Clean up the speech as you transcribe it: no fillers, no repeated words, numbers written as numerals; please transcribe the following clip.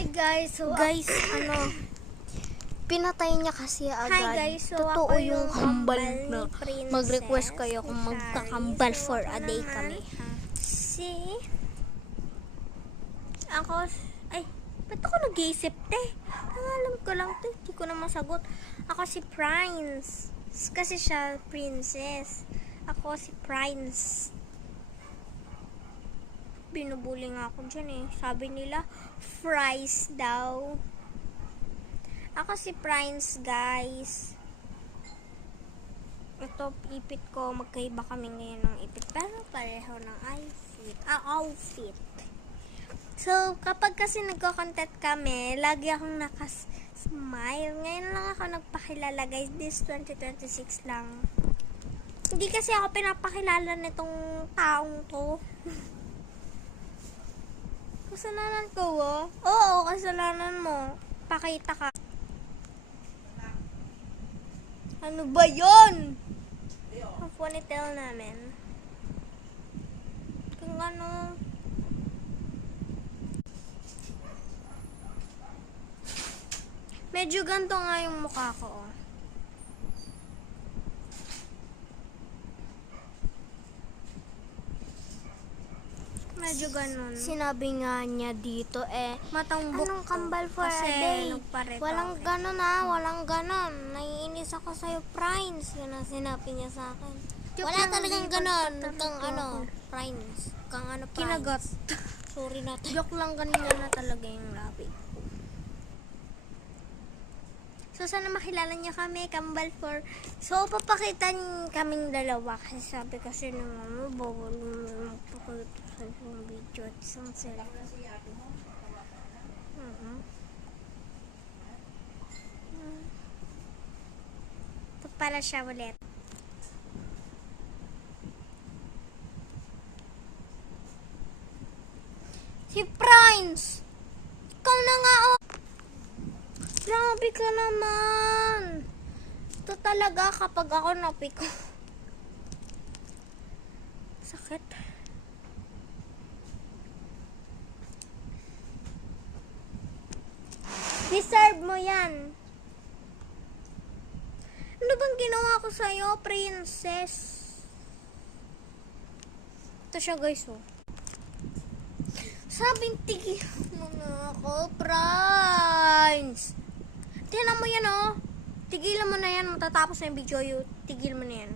Hi guys, so Guys, pinatay niya kasi agad. Hi guys, so totoo ako yung kambal na princess mag-request kayo kung ni magkakambal Shari. for So, a ako day naman, kami. Ba't ako nag-iisip, te? Ang alam ko lang, te. Hindi ko na masagot. Ako si Prince. Kasi siya, princess. Ako si Prince. Binubuli nga ako dyan eh. Sabi nila, fries daw. Ako si Prince, guys. Ito, ipit ko. Magkaiba kami ngayon ng ipit. Pero pareho ng outfit. So, kapag kasi nagko-content kami, lagi akong nakas-smile. Ngayon lang ako nagpakilala, guys. This 2026 lang. Hindi kasi ako pinapakilala nitong taong to. Kasalanan ko, oh. Oo, kasalanan mo. Pakita ka. Ano ba yun? Ang ponytail namin. Kung ano... Medyo ganito nga yung mukha ko, oh. Medyo ganun. Sinabi nga niya dito Matangbok anong ko. kambal for a Kasi day? nagpareka Walang ako. ganon walang ganon. Naiinis ako sa'yo, Prince. Yun ang sinabi niya sa akin. Joke Wala lang, talagang di ganon. pagtatanong Kang ko. Prince. Kang Prince. Kinagat. Sorry na. Joke lang, kanina na talaga yung labi. So, sana makilala niyo kami, kambal for... So, papakita kaming dalawa. Kasi sabi kasi ng mama, bawal mo magpakita sa isang video at isang cellphone. Ito pala siya ulit. Si Prince! Ikaw na nga, oh! Grabe ka naman! Ito talaga kapag ako napiko. Sakit. Deserve mo yan. Ano bang ginawa ko sa'yo, princess? Ito siya, guys, oh. Sabing tigil mo na ako, Prince. Tingnan mo yan, oh. Tigilan mo na yan. Matatapos na yung video. Tigil mo na yan.